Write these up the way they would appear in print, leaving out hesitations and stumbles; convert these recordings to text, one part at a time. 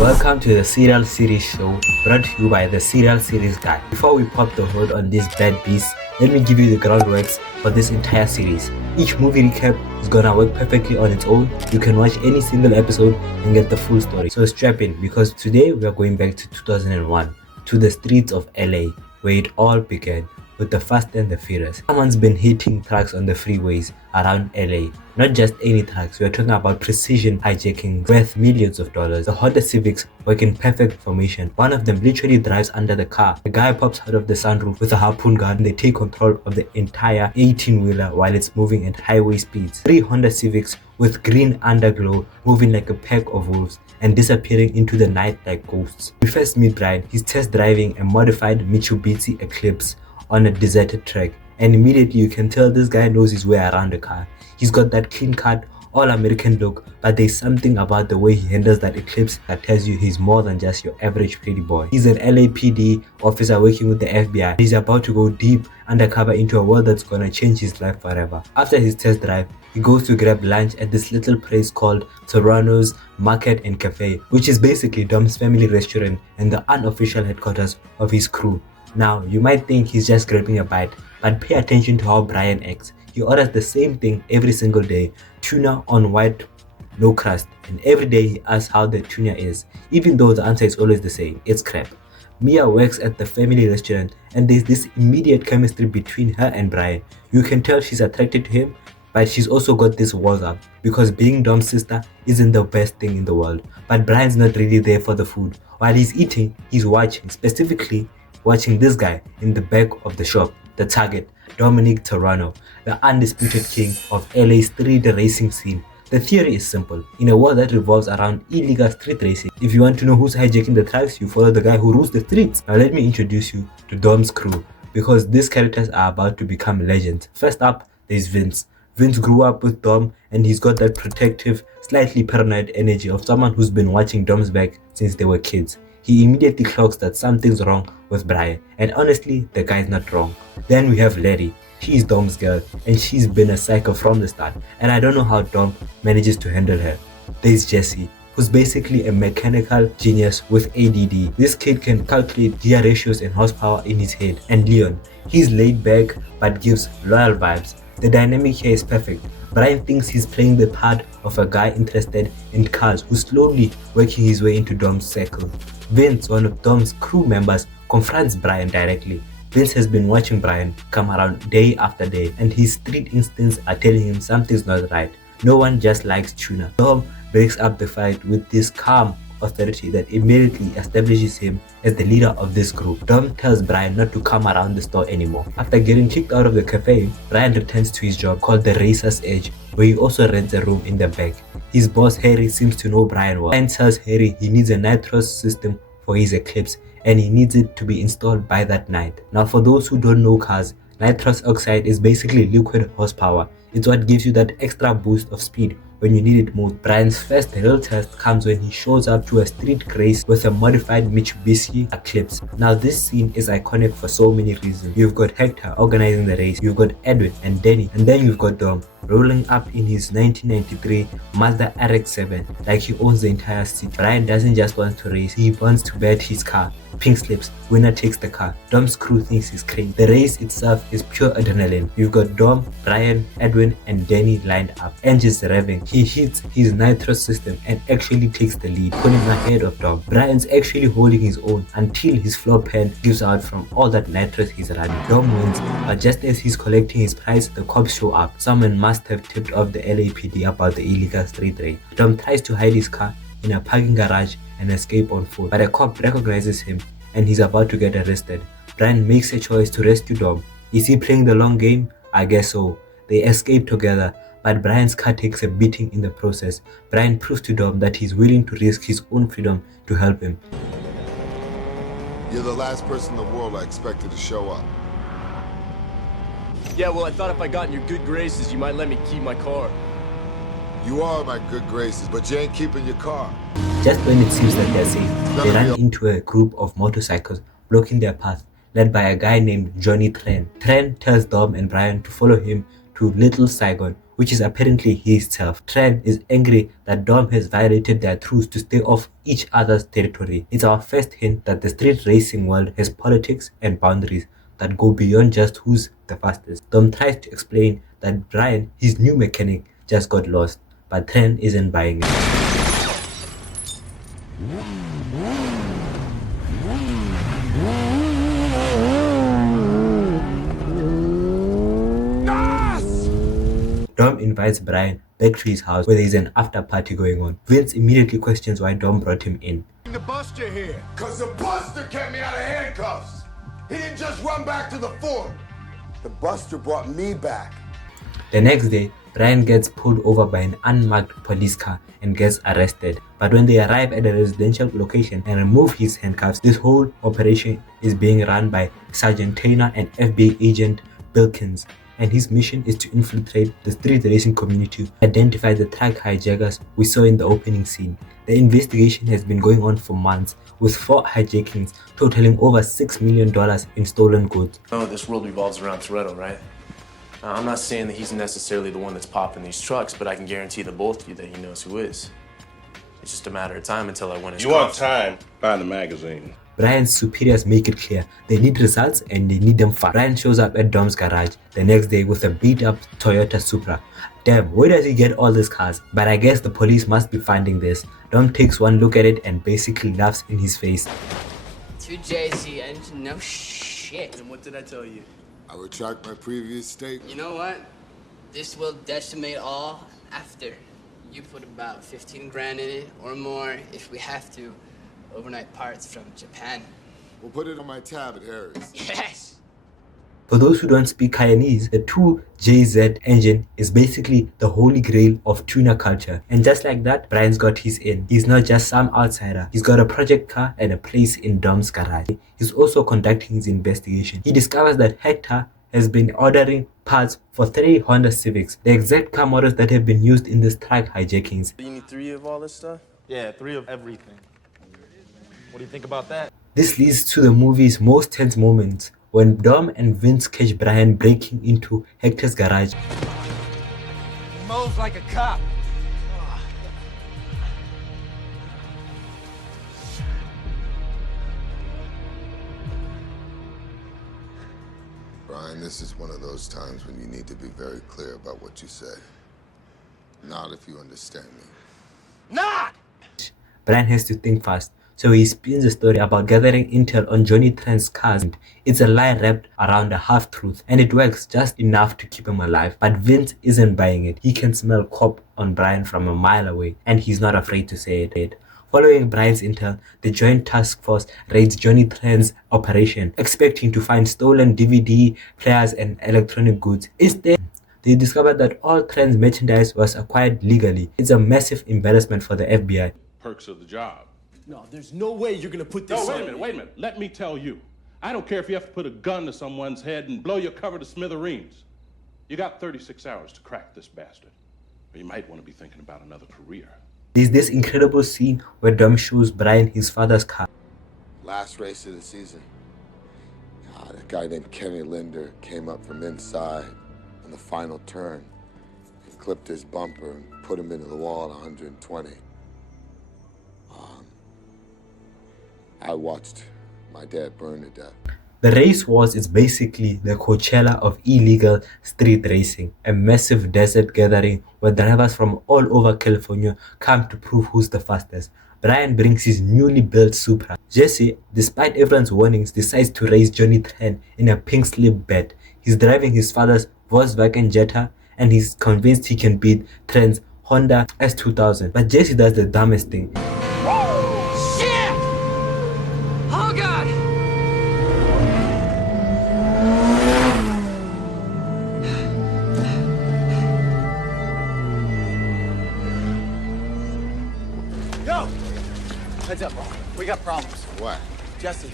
Welcome to the Serial Series Show, brought to you by the Serial Series Guy. Before we pop the hood on this bad beast, let me give you the groundworks for this entire series. Each movie recap is gonna work perfectly on its own. You can watch any single episode and get the full story. So strap in, because today we are going back to 2001, to the streets of LA, where it all began with the Fast and the Furious. Someone's been hitting trucks on the freeways around LA. Not just any trucks, we are talking about precision hijacking worth millions of dollars. The Honda Civics work in perfect formation. One of them literally drives under the car. The guy pops out of the sunroof with a harpoon gun and they take control of the entire 18-wheeler while it's moving at highway speeds. 3 Honda Civics with green underglow moving like a pack of wolves and disappearing into the night like ghosts. We first meet Brian. He's test driving a modified Mitsubishi Eclipse on a deserted track, and immediately you can tell this guy knows his way around the car. He's got that clean cut, all-American look, but there's something about the way he handles that Eclipse that tells you he's more than just your average pretty boy. He's an LAPD officer working with the FBI. He's about to go deep undercover into a world that's gonna change his life forever. After his test drive, he goes to grab lunch at this little place called Toronto's Market and Cafe, which is basically Dom's family restaurant and the unofficial headquarters of his crew. Now, you might think he's just grabbing a bite, but pay attention to how Brian acts. He orders the same thing every single day, tuna on white, no crust, and every day he asks how the tuna is, even though the answer is always the same: it's crap. Mia works at the family restaurant, and there's this immediate chemistry between her and Brian. You can tell she's attracted to him, but she's also got this walls up, because being Dom's sister isn't the best thing in the world. But Brian's not really there for the food. While he's eating, he's watching, specifically watching this guy in the back of the shop, the target, Dominic Toronto, the undisputed king of LA's street racing scene. The theory is simple. In a world that revolves around illegal street racing, if you want to know who's hijacking the trucks, you follow the guy who rules the streets. Now let me introduce you to Dom's crew, because these characters are about to become legends. First up, there's Vince. Vince grew up with Dom, and he's got that protective, slightly paranoid energy of someone who's been watching Dom's back since they were kids. He immediately clocks that something's wrong with Brian, and honestly, the guy's not wrong. Then we have Letty. She's Dom's girl, and she's been a psycho from the start, and I don't know how Dom manages to handle her. There's Jesse, who's basically a mechanical genius with ADD. This kid can calculate gear ratios and horsepower in his head. And Leon, he's laid back but gives loyal vibes. The dynamic here is perfect. Brian thinks he's playing the part of a guy interested in cars who's slowly working his way into Dom's circle. Vince, one of Dom's crew members, confronts Brian directly. Vince has been watching Brian come around day after day, and his street instincts are telling him something's not right. No one just likes tuna. Dom breaks up the fight with this calm authority that immediately establishes him as the leader of this group. Dom tells Brian not to come around the store anymore. After getting kicked out of the cafe, Brian returns to his job called the Racer's Edge, where he also rents a room in the back. His boss Harry seems to know Brian well. Brian tells Harry he needs a nitrous system for his Eclipse, and he needs it to be installed by that night. Now, for those who don't know cars, nitrous oxide is basically liquid horsepower. It's what gives you that extra boost of speed when you need it most. Brian's first real test comes when he shows up to a street race with a modified Mitsubishi Eclipse. Now this scene is iconic for so many reasons. You've got Hector organizing the race, you've got Edwin and Danny, and then you've got Dom rolling up in his 1993 Mazda RX-7 like he owns the entire city. Brian doesn't just want to race, he wants to bet his car. Pink slips, winner takes the car. Dom's crew thinks he's crazy. The race itself is pure adrenaline. You've got Dom, Brian, Edwin and Danny lined up. Engines revving. He hits his nitro system and actually takes the lead, pulling ahead of Dom. Brian's actually holding his own until his floor pan gives out from all that nitrous he's running. Dom wins, but just as he's collecting his prize, the cops show up. Someone must have tipped off the LAPD about the illegal street race. Dom tries to hide his car in a parking garage and escape on foot, but a cop recognizes him and he's about to get arrested. Brian makes a choice to rescue Dom. Is he playing the long game? I guess so. They escape together, but Brian's car takes a beating in the process. Brian proves to Dom that he's willing to risk his own freedom to help him. You're the last person in the world I expected to show up. Yeah, well, I thought if I got in your good graces, you might let me keep my car. You are my good graces, but you ain't keeping your car. Just when it seems like they're safe, they run into a group of motorcycles blocking their path, led by a guy named Johnny Tran. Tran tells Dom and Brian to follow him to Little Saigon, which is apparently himself. Tran is angry that Dom has violated their truce to stay off each other's territory. It's our first hint that the street racing world has politics and boundaries that go beyond just who's the fastest. Dom tries to explain that Brian, his new mechanic, just got lost, but Tran isn't buying it. Dom invites Brian back to his house where there's an after party going on. Vince immediately questions why Dom brought him in. The Buster here. Cause the Buster kept me out of handcuffs. He didn't just run back to the fort. The Buster brought me back. The next day, Brian gets pulled over by an unmarked police car and gets arrested. But when they arrive at a residential location and remove his handcuffs, this whole operation is being run by Sergeant Taylor and FBI agent Bilkins. And his mission is to infiltrate the street racing community, identify the truck hijackers we saw in the opening scene. The investigation has been going on for months, with 4 hijackings totaling over $6 million in stolen goods. Oh, this world revolves around Toretto, right? I'm not saying that he's necessarily the one that's popping these trucks, but I can guarantee the both of you that he knows who is. It's just a matter of time until I win his You want coffee. time? Buy the magazine. Brian's superiors make it clear they need results and they need them fast. Brian shows up at Dom's garage the next day with a beat-up Toyota Supra. Damn, where does he get all these cars? But I guess the police must be finding this. Dom takes one look at it and basically laughs in his face. 2JZ engine, no shit. And what did I tell you? I retract my previous statement. You know what? This will decimate all after. You put about 15 grand in it or more if we have to. Overnight parts from Japan. We'll put it on my tab at Harry's. Yes! For those who don't speak Guyanese, the 2JZ engine is basically the holy grail of tuner culture. And just like that, Brian's got his in. He's not just some outsider. He's got a project car and a place in Dom's garage. He's also conducting his investigation. He discovers that Hector has been ordering parts for 3 Honda Civics, the exact car models that have been used in these truck hijackings. You need 3 of all this stuff? Yeah, 3 of everything. What do you think about that? This leads to the movie's most tense moments, when Dom and Vince catch Brian breaking into Hector's garage. Moves like a cop. Brian, this is one of those times when you need to be very clear about what you say. Not if you understand me. Not! Brian has to think fast, so he spins a story about gathering intel on Johnny Tran's cars. It's a lie wrapped around a half-truth, and it works just enough to keep him alive. But Vince isn't buying it. He can smell cop on Brian from a mile away, and he's not afraid to say it. Following Brian's intel, the Joint Task Force raids Johnny Tran's operation, expecting to find stolen DVD players and electronic goods. Instead, they discovered that all Tran's merchandise was acquired legally. It's a massive embarrassment for the FBI. Perks of the job. No, there's no way you're gonna put this No, on wait a minute. Let me tell you. I don't care if you have to put a gun to someone's head and blow your cover to smithereens. You got 36 hours to crack this bastard. Or you might want to be thinking about another career. There's this incredible scene where Dom shows Brian his father's car. Last race of the season. That guy named Kenny Linder came up from inside on the final turn and clipped his bumper and put him into the wall at 120. I watched my dad burn to death. The race wars is basically the Coachella of illegal street racing, a massive desert gathering where drivers from all over California come to prove who's the fastest. Brian brings his newly built Supra. Jesse, despite everyone's warnings, decides to race Johnny Tran in a pink slip bet. He's driving his father's Volkswagen Jetta and he's convinced he can beat Tran's Honda S2000. But Jesse does the dumbest thing. Shit! Oh god! Yo! Heads up, bro. We got problems. What? Jesse,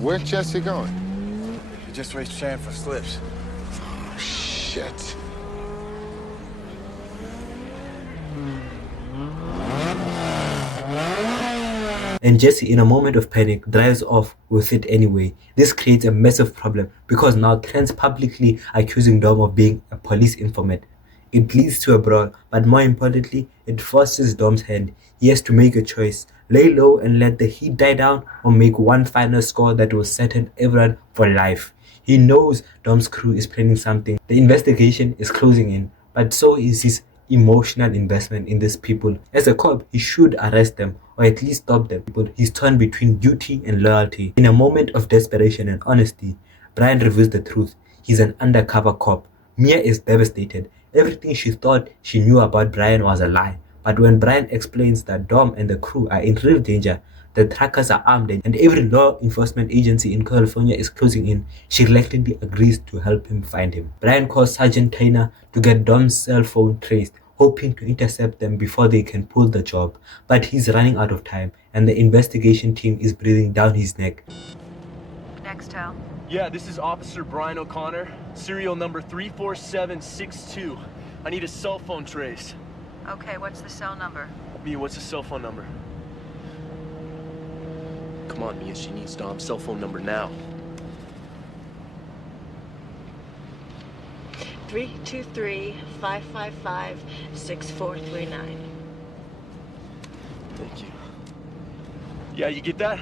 Where's Jesse going? you just raced Chan for slips. Shit. and Jesse, in a moment of panic, drives off with it anyway. This creates a massive problem because now Trent's publicly accusing Dom of being a police informant. It leads to a brawl, but more importantly, it forces Dom's hand. He has to make a choice: lay low and let the heat die down, or make one final score that will settle everyone for life. He knows Dom's crew is planning something. The investigation is closing in, but so is his emotional investment in these people. As a cop, he should arrest them or at least stop them. He's torn between duty and loyalty. In a moment of desperation and honesty, Brian reveals the truth. He's an undercover cop. Mia is devastated. Everything she thought she knew about Brian was a lie. But when Brian explains that Dom and the crew are in real danger, the trackers are armed, and every law enforcement agency in California is closing in, she reluctantly agrees to help him find him. Brian calls Sergeant Tyner to get Dom's cell phone traced, hoping to intercept them before they can pull the job. But he's running out of time, and the investigation team is breathing down his neck. Nextel. Yeah, this is Officer Brian O'Connor, serial number 34762. I need a cell phone trace. Okay, what's the cell number? Mia, what's the cell phone number? Come on, Mia, she needs Dom's cell phone number now. 323-555-6439. Thank you. Yeah, you get that?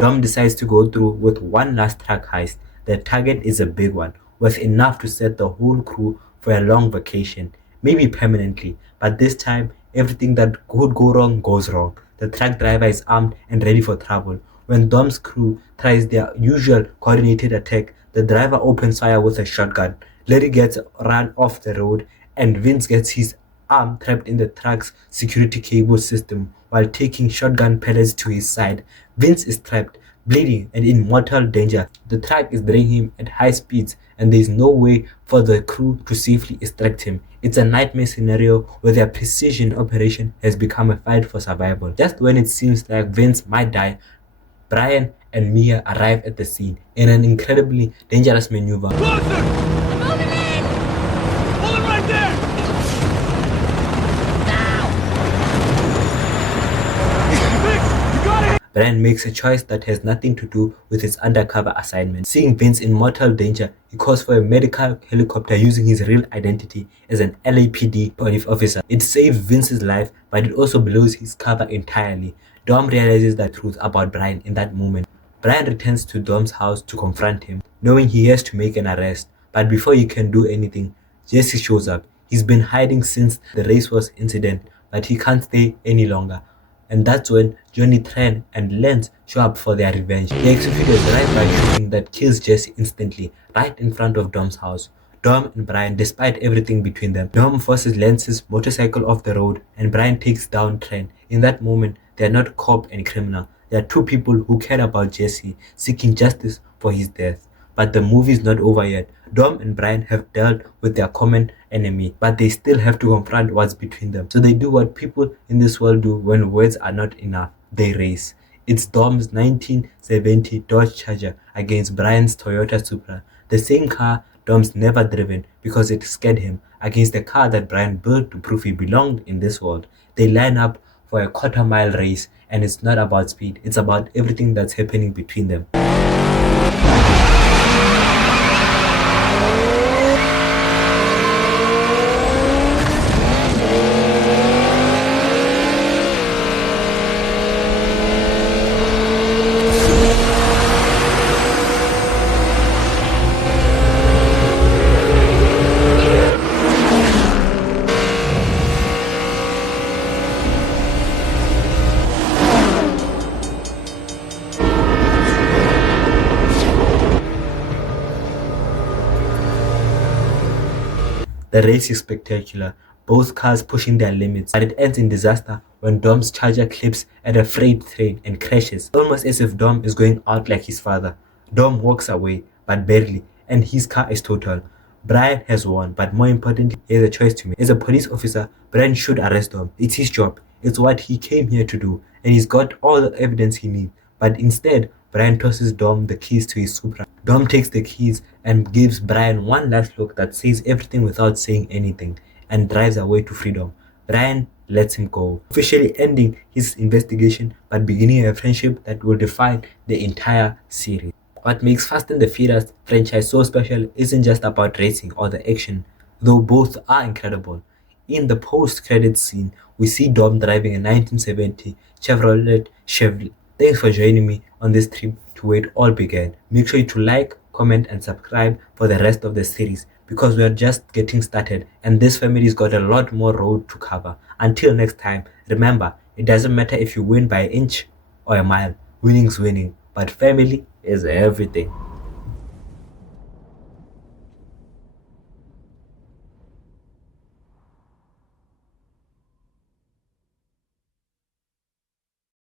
Dom decides to go through with one last truck heist. The target is a big one, worth enough to set the whole crew for a long vacation, maybe permanently. But this time, everything that could go wrong goes wrong. The truck driver is armed and ready for trouble. When Dom's crew tries their usual coordinated attack, the driver opens fire with a shotgun. Larry gets run off the road, and Vince gets his arm trapped in the truck's security cable system while taking shotgun pellets to his side. Vince is trapped, bleeding, and in mortal danger. The truck is dragging him at high speeds, and there is no way for the crew to safely extract him. It's a nightmare scenario where their precision operation has become a fight for survival. Just when it seems like Vince might die, Brian and Mia arrive at the scene in an incredibly dangerous maneuver. Closer! Moving in! Pull it right there! Brian makes a choice that has nothing to do with his undercover assignment. Seeing Vince in mortal danger, he calls for a medical helicopter using his real identity as an LAPD police officer. It saves Vince's life, but it also blows his cover entirely. Dom realizes the truth about Brian in that moment. Brian returns to Dom's house to confront him, knowing he has to make an arrest. But before he can do anything, Jesse shows up. He's been hiding since the racehorse incident, but he can't stay any longer. And that's when Johnny Tran and Lance show up for their revenge. They execute a drive-by shooting that kills Jesse instantly, right in front of Dom's house. Dom and Brian, despite everything between them, Dom forces Lance's motorcycle off the road, and Brian takes down Tran. In that moment, they are not cop and criminal. They are two people who care about Jesse, seeking justice for his death. But the movie is not over yet. Dom and Brian have dealt with their common enemy, but they still have to confront what's between them. So they do what people in this world do when words are not enough. They race. It's Dom's 1970 Dodge Charger against Brian's Toyota Supra, the same car Dom's never driven because it scared him, against the car that Brian built to prove he belonged in this world. They line up for a quarter-mile race, and it's not about speed, it's about everything that's happening between them. The race is spectacular, both cars pushing their limits, but it ends in disaster when Dom's Charger clips at a freight train and crashes, almost as if Dom is going out like his father. Dom walks away, but barely, and his car is total. Brian has won, but more importantly, he has a choice to make. As a police officer, Brian should arrest Dom. It's his job. It's what he came here to do, and he's got all the evidence he needs. But instead, Brian tosses Dom the keys to his Supra. Dom takes the keys and gives Brian one last look that says everything without saying anything, and drives away to freedom. Brian lets him go, officially ending his investigation but beginning a friendship that will define the entire series. What makes Fast and the Furious franchise so special isn't just about racing or the action, though both are incredible. In the post-credits scene, we see Dom driving a 1970 Chevrolet Chevy. Thanks for joining me on this trip to where it all began. Make sure to like, comment, and subscribe for the rest of the series because we are just getting started and this family's got a lot more road to cover. Until next time, remember, it doesn't matter if you win by an inch or a mile, winning's winning, but family is everything.